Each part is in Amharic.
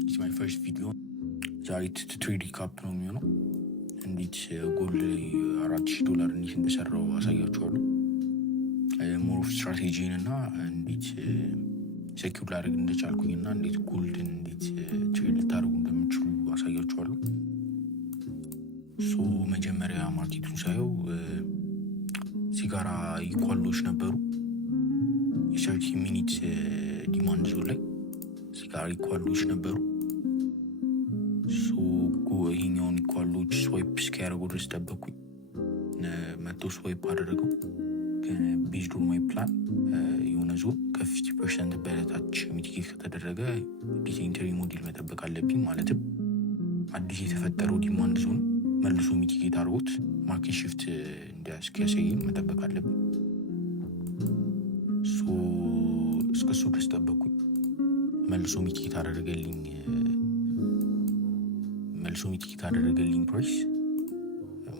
It's my first video. ዛሬ ትሬድ ካፕ ነው የሚሆነው። እንዴት ጎል $4,000 እንዴት እንደሰራው አሳያችኋለሁ። ሞር ኦፍ ስትራቴጂን እና እንዴት ሴኪዩር ላደርግ እንደቻልኩኝ እና እንዴት ጎልድን እንዴት ትሬድ ልታደርጉ እንደምችሉ አሳያችኋለሁ። ሶ መጀመሪያ ማርኬቱን ሳየው ሲጋራ ኢኳሎች ነበሩ። የ30 ሚኒት ዲማንድ ዞን ላይ ሲጋራ ኢኳሎች ነበሩ። ሶ ይሄኛውን ኢኳሎች ስዋይፕ እስኪያደርጉ ድረስ ጠበኩኝ። መቶ ስዋይፕ አደረገው። ግን ቤዝድ ኦን ማይ ፕላን የሆነ ዞን ከ50% በታች ሚቲጌት ከተደረገ ዲሴንተሪ ሞዴል መጠበቅ አለብኝ። ማለትም አዲስ የተፈጠረው ዲማንድ ዞን መልሶ ሚቲጌት አድርጎት ማርኬት ሽፍት እስኪያሳየኝ መጠበቅ አለብኝ። ሶ እስከሱ ድረስ ጠበኩኝ። መልሶ ሚቲጌት አደረገልኝ ፕራይስ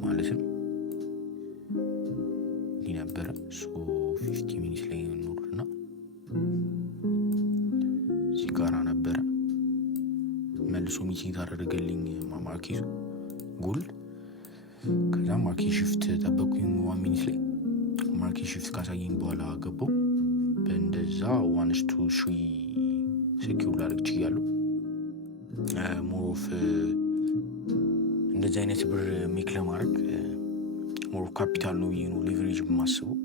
ማለትም ይህ ነበረ። ሶ 50 ሚኒት ላይ ኖርና ሲጋራ ነበረ። መልሶ ሚቲጌት አደረገልኝ ማርኬቱ ጎልድ። ከዛ ማርኬት ሽፍት ጠበቁኝ 1 ሚኒት ላይ። ማርኬት ሽፍት ካሳየኝ በኋላ ገባው። በእንደዛ 1-2-3 ሴኪዩር ላደርግ ችያለሁ። ሞር ኦፍ እንደዚህ አይነት ብር ሜክ ለማድረግ ሞር ኦፍ ካፒታል ነው ብዬ ነው ሌቨሬጅ የማስበው።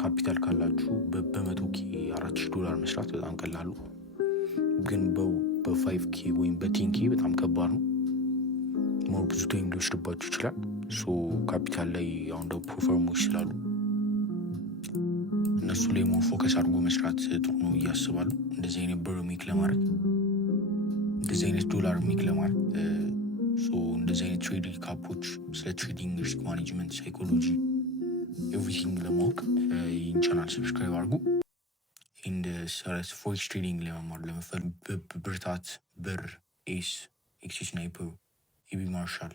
ካፒታል ካላችሁ በ100K $4,000 መስራት በጣም ቀላሉ፣ ግን በ5K ወይም በ10K በጣም ከባድ ነው። ሞር ብዙ ታይም ሊወስድባችሁ ይችላል። ሶ ካፒታል ላይ አሁን ደግሞ ፕሮፈርሞች ስላሉ እነሱ ላይ ሞር ፎከስ አድርጎ መስራት ጥሩ ነው ብዬ አስባለሁ። እንደዚህ አይነት ብር ሜክ ለማድረግ እንደዚህ አይነት ዶላር ሜክ ለማድረግ እንደዚህ አይነት ትሬዲንግ ካፖች ስለ ትሬዲንግ ሪስክ ማኔጅመንት ሳይኮሎጂ ኤቭሪቲንግ ለማወቅ ይህን ቻናል ሰብስክራይብ አድርጉ። እንደ ፎሬክስ ትሬዲንግ ለመማር ለመፈልጉ ብርታት፣ ብር፣ ኤስ፣ ኤክስ ስናይፐር፣ ኢቢ ማርሻል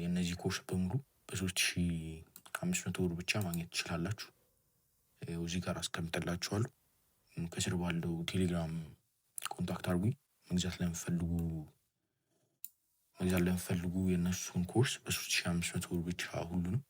የእነዚህ ኮርስ በሙሉ $3,500 ብቻ ማግኘት ትችላላችሁ። እዚህ ጋር አስቀምጠላችኋለሁ። ከስር ባለው ቴሌግራም ኮንታክት አድርጉኝ። መግዛት ለምፈልጉ የእነሱን ኮርስ $3,500 ብቻ ሁሉንም